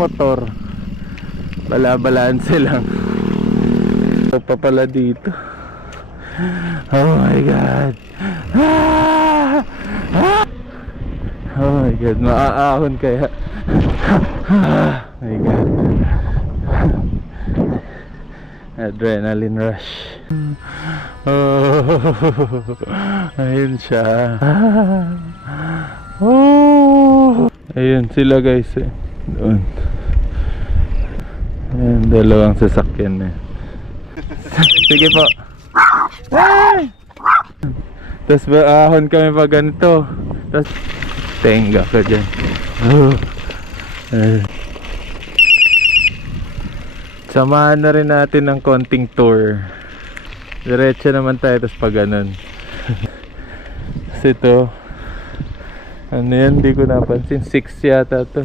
motor, bala-balanse lang. Ito pa pala dito. Oh my god. Oh my god, maaahon kaya. Oh my god. Adrenaline rush. Oh, ayun siya. Oh, ayun sila guys eh. Doon. Ayun, dalawang sasakyan eh. Sige po. Ay! Tapos ahon kami pa ganito. Tapos tenga ka dyan. Oh. Samahan na rin natin ng konting tour. Diretso naman tayo tapos pa ganun. Kasi ito, ano yan, hindi ko napansin, 6 yata to.